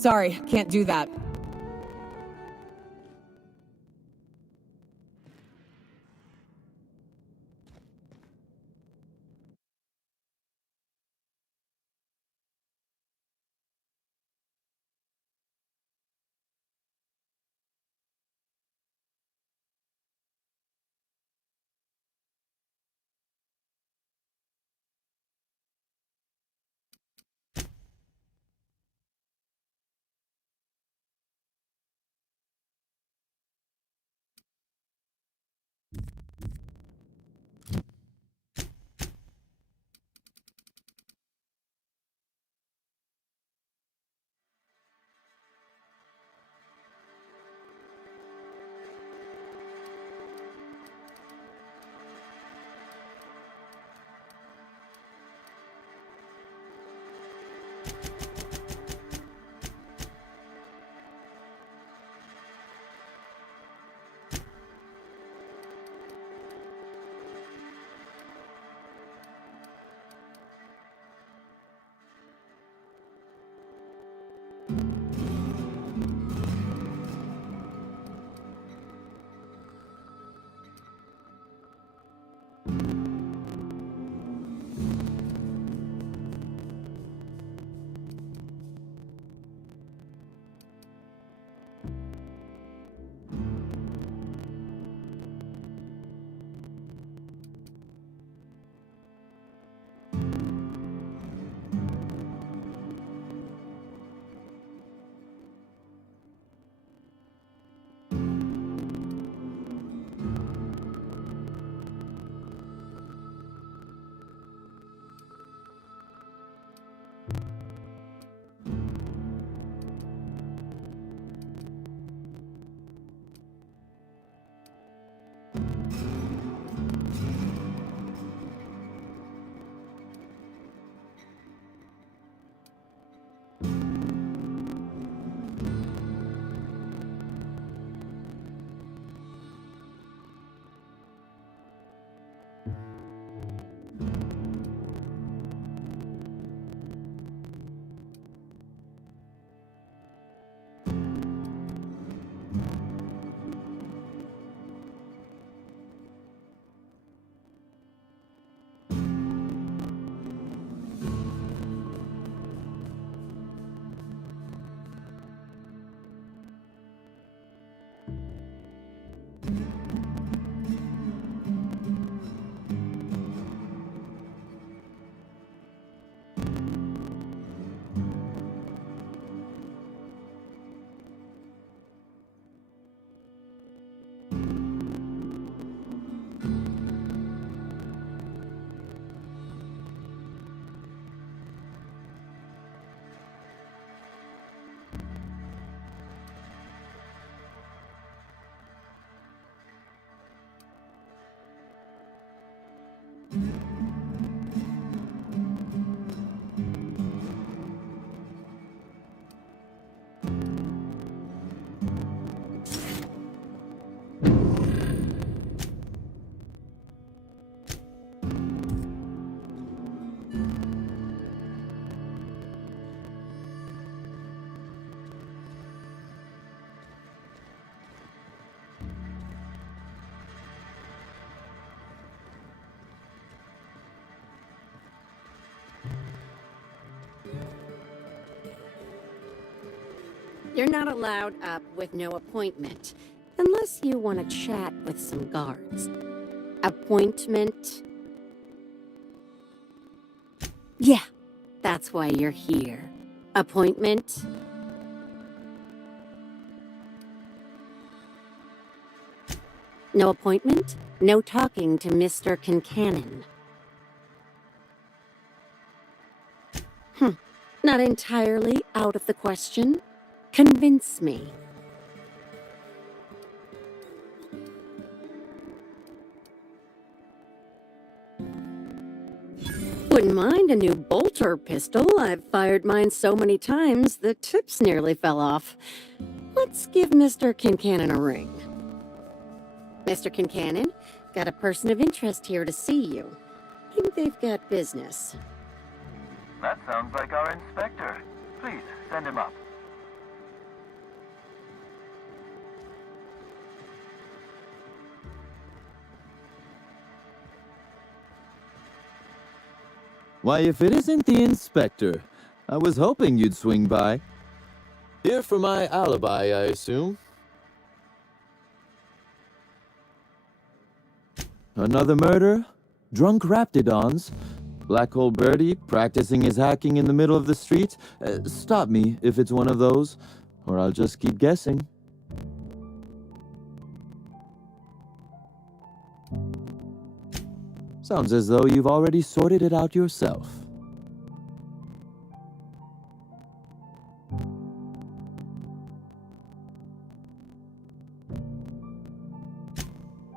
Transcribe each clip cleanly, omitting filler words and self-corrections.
Sorry, can't do that. You're not allowed up with no appointment, unless you want to chat with some guards. Appointment? Yeah, that's why you're here. Appointment? No appointment? No talking to Mr. Kincannon. Not entirely out of the question. Convince me. Wouldn't mind a new bolter pistol. I've fired mine so many times, the tips nearly fell off. Let's give Mr. Kincannon a ring. Mr. Kincannon, got a person of interest here to see you. Think they've got business. That sounds like our inspector. Please, send him up. Why, if it isn't the inspector, I was hoping you'd swing by. Here for my alibi, I assume. Another murder? Drunk Raptidons? Black Hole Birdie practicing his hacking in the middle of the street? Stop me if it's one of those, or I'll just keep guessing. Sounds as though you've already sorted it out yourself.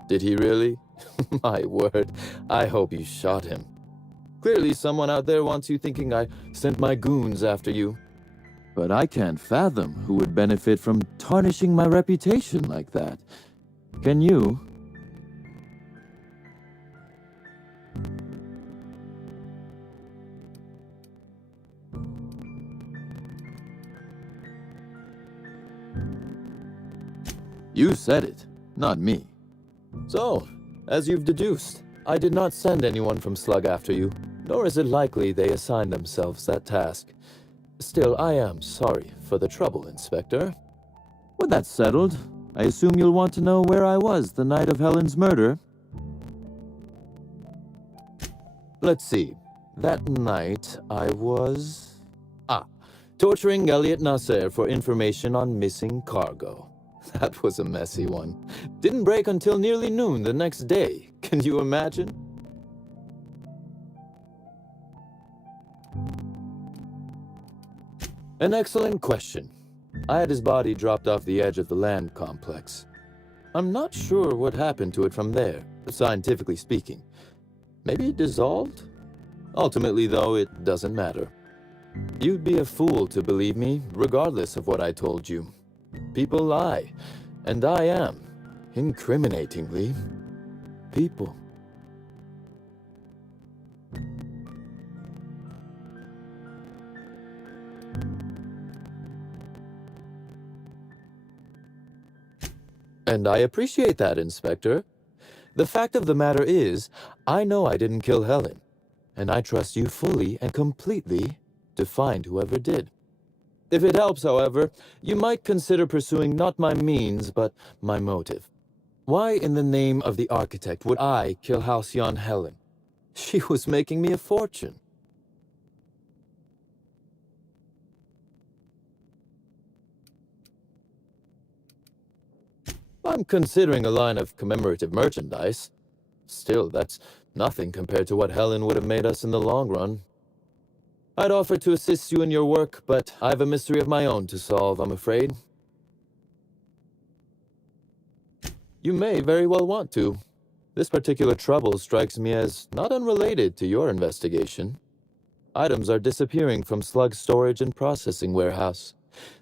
Did he really? My word, I hope you shot him. Clearly someone out there wants you thinking I sent my goons after you. But I can't fathom who would benefit from tarnishing my reputation like that. Can you? You said it, not me. So, as you've deduced, I did not send anyone from Slug after you, nor is it likely they assigned themselves that task. Still, I am sorry for the trouble, Inspector. With that settled, I assume you'll want to know where I was the night of Helen's murder. Let's see. That night, I was... torturing Elliot Nasser for information on missing cargo. That was a messy one. Didn't break until nearly noon the next day. Can you imagine? An excellent question. I had his body dropped off the edge of the land complex. I'm not sure what happened to it from there, scientifically speaking. Maybe it dissolved? Ultimately, though, it doesn't matter. You'd be a fool to believe me, regardless of what I told you. People lie, and I am, incriminatingly, people. And I appreciate that, Inspector. The fact of the matter is, I know I didn't kill Helen, and I trust you fully and completely to find whoever did. If it helps, however, you might consider pursuing not my means, but my motive. Why in the name of the architect would I kill Halcyon Helen? She was making me a fortune. I'm considering a line of commemorative merchandise. Still, that's nothing compared to what Helen would have made us in the long run. I'd offer to assist you in your work, but I have a mystery of my own to solve, I'm afraid. You may very well want to. This particular trouble strikes me as not unrelated to your investigation. Items are disappearing from Slug's storage and processing warehouse.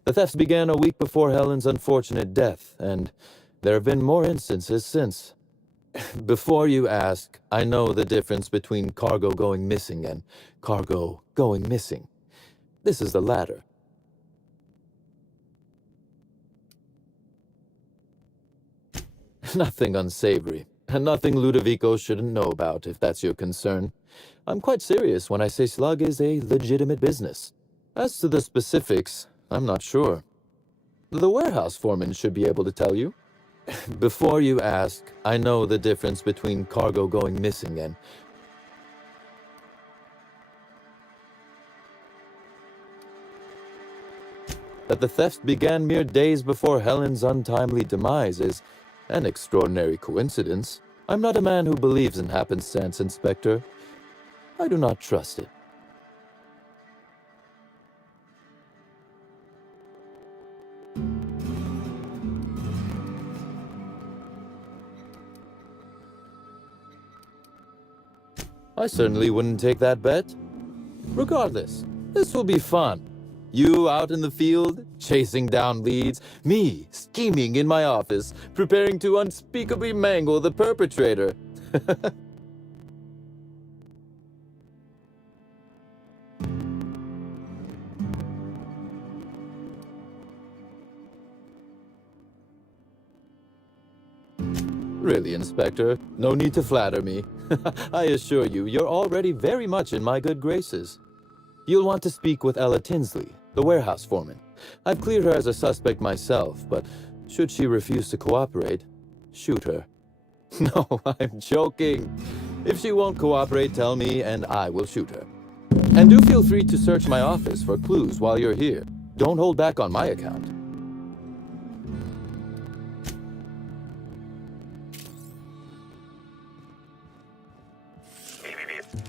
The thefts began a week before Helen's unfortunate death, and there have been more instances since. Before you ask, I know the difference between cargo going missing and cargo going missing. This is the latter. Nothing unsavory, and nothing Ludovico shouldn't know about, if that's your concern. I'm quite serious when I say Slug is a legitimate business. As to the specifics, I'm not sure. The warehouse foreman should be able to tell you. Before you ask, I know the difference between cargo going missing and... That the theft began mere days before Helen's untimely demise is an extraordinary coincidence. I'm not a man who believes in happenstance, Inspector. I do not trust it. I certainly wouldn't take that bet. Regardless, this will be fun. You out in the field, chasing down leads, me scheming in my office, preparing to unspeakably mangle the perpetrator. Really, Inspector, no need to flatter me. I assure you, you're already very much in my good graces. You'll want to speak with Ella Tinsley, the warehouse foreman. I've cleared her as a suspect myself, but should she refuse to cooperate, shoot her. No, I'm joking. If she won't cooperate, tell me and I will shoot her. And do feel free to search my office for clues while you're here. Don't hold back on my account.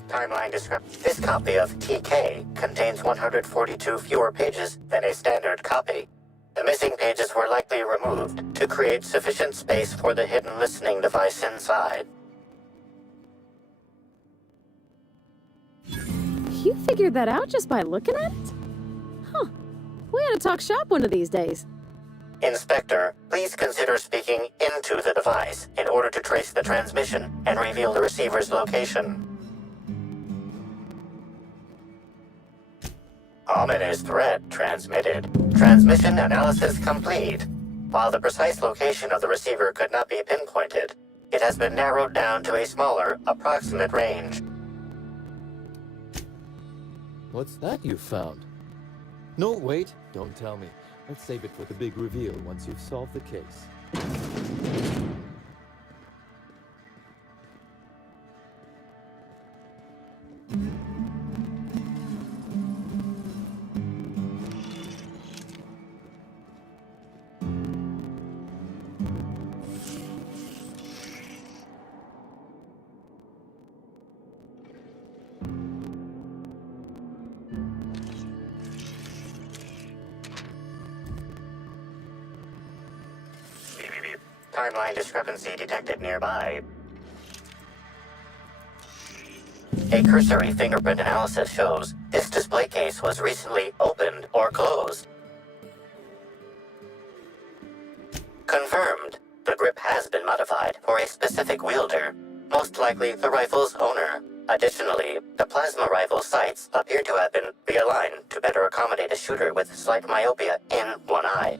Timeline description. This copy of TK contains 142 fewer pages than a standard copy. The missing pages were likely removed to create sufficient space for the hidden listening device inside. You figured that out just by looking at it? Huh. We ought to talk shop one of these days. Inspector, please consider speaking into the device in order to trace the transmission and reveal the receiver's location. Ominous threat transmitted. Transmission analysis complete. While the precise location of the receiver could not be pinpointed, it has been narrowed down to a smaller, approximate range. What's that you found? No, wait, don't tell me. Let's save it for the big reveal once you've solved the case. Timeline discrepancy detected nearby. A cursory fingerprint analysis shows this display case was recently opened or closed. Confirmed. The grip has been modified for a specific wielder, most likely the rifle's owner. Additionally, the plasma rifle sights appear to have been realigned to better accommodate a shooter with slight myopia in one eye.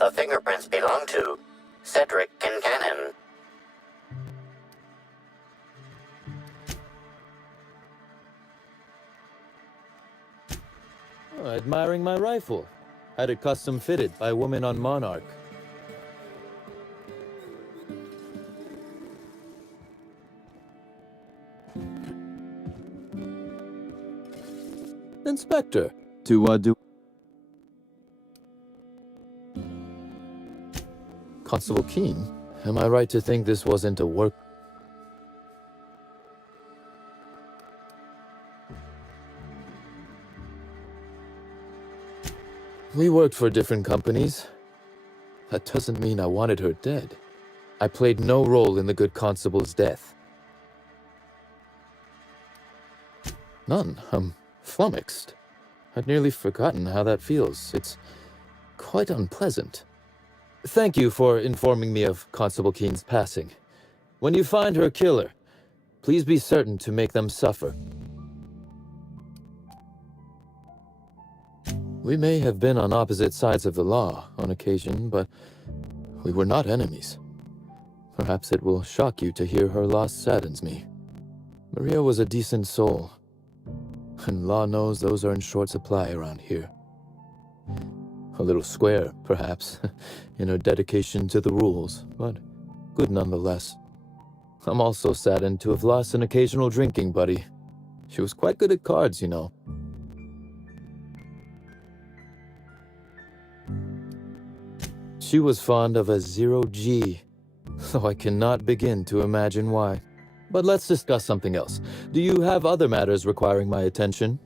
The fingerprints belong to Cedric Kincannon. Oh, admiring my rifle. Had it custom fitted by a woman on Monarch. Inspector, Do Constable Keene, am I right to think this wasn't a work? We worked for different companies. That doesn't mean I wanted her dead. I played no role in the good constable's death. None. I'm flummoxed. I'd nearly forgotten how that feels. It's quite unpleasant. Thank you for informing me of Constable Keene's passing. When you find her killer, please be certain to make them suffer. We may have been on opposite sides of the law on occasion, but we were not enemies. Perhaps it will shock you to hear her loss saddens me. Maria was a decent soul, and law knows those are in short supply around here. A little square, perhaps, in her dedication to the rules, but good nonetheless. I'm also saddened to have lost an occasional drinking buddy. She was quite good at cards, you know. She was fond of a 0G, though I cannot begin to imagine why. But let's discuss something else. Do you have other matters requiring my attention?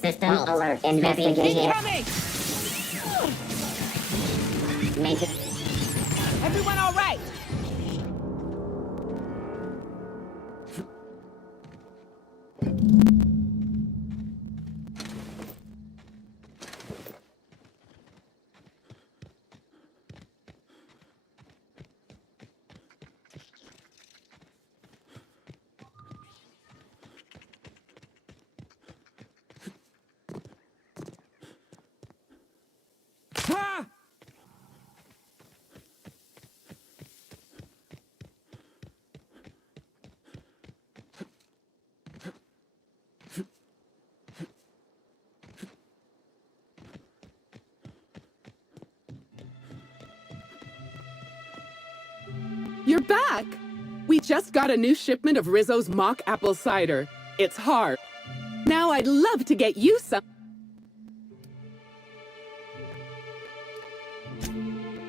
System alert. Investigation. Incoming! Maintenance. Everyone all right? Ah! You're back! We just got a new shipment of Rizzo's mock apple cider. It's hard. Now I'd love to get you some.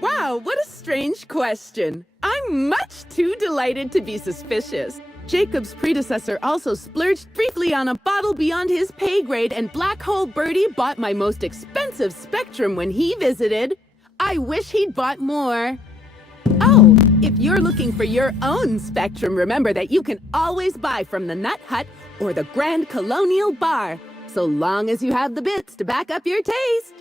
Wow, what a strange question. I'm much too delighted to be suspicious. Jacob's predecessor also splurged briefly on a bottle beyond his pay grade, and Black Hole Birdie bought my most expensive Spectrum when he visited. I wish he'd bought more. Oh, if you're looking for your own Spectrum, remember that you can always buy from the Nut Hut or the Grand Colonial Bar, so long as you have the bits to back up your taste.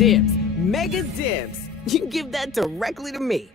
Dibs. Mega dibs. You give that directly to me.